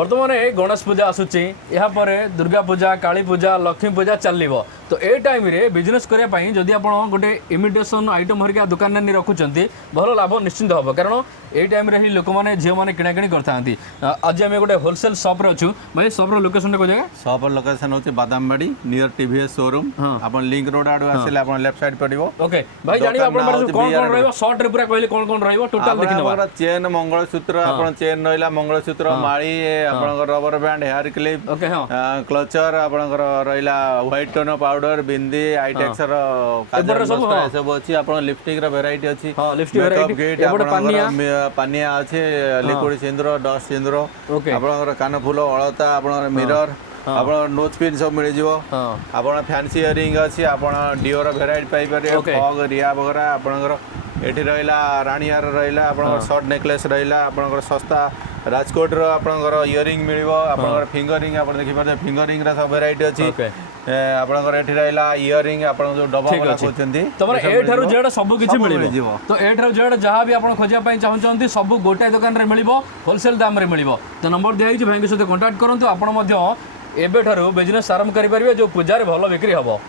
बर्तमान ए गणेश पूजा आसूची या दुर्गा पूजा काली पूजा लक्ष्मी पूजा चलो तो ए टाइम रे बिजनेस करने जदि आप गोटे इमिटेसन आइटम हरिका दुकान नहीं रखुंट भल लाभ निश्चिंत हम कारण ए टाइम रे ही लोक मैंने झील मैंने किणाकिणी करते आज आम गोटे होलसेल सप अच्छु भाई सप्र लोकेशन को जगह सप लोकेशन होची बादामबाड़ी नियर टीवीएस शोरूम अपन लिंक रोड आडू आसिले अपन लेफ्ट साइड पड़िबो ओके भाई जानि अपन कौन कौन रहइबो शॉर्ट रे पूरा कहले कौन कौन रहइबो टोटल देखि नबा चेन मंगलसूत्र अपन चेन रहला मंगलसूत्र माळी अपन rubber band hair clip okay हां क्लचर अपन रहला white tone powder bindi Eyetex रो काजल सब अछि अपन लिपस्टिक रो वैरायटी अछि हां लिपस्टिक वैरायटी अपन पानिया अछि लिक्विड सिंदूर डस्ट सिंदूर अपन कान फूल अलता अपन मिरर आपण नोज पिन सब मिल जिवो आपण फैंसी इयरिंग अछि आपण डिओर वैरायटी पाई परियो फॉग रिया वगैरह आपणकर एठी रहला राणीहार रहला आपणकर शॉर्ट नेकलेस रहला आपणकर सस्ता राजकोट रो आपणकर इयरिंग मिलिवो आपणकर फिंगरिंग आपण देखि पारे फिंगरिंग रा सब वैरायटी अछि आपणकर एठी रहला इयरिंग आपण जो डबा वाला कोचंदी तमरे ए थारु जेड सब किछि मिलिवो तो ए थारु जेड जहां भी आपण खोजिया पई चाहउचंती सब गोटे दुकान रे मिलिवो होलसेल दाम रे मिलिवो तो नंबर दिया छि भाई के साथ कांटेक्ट करंतु आपण मध्य एबे ठारू बिजनेस आरंभ करि परिबे जो पूजा रे भलो बिक्री हबो।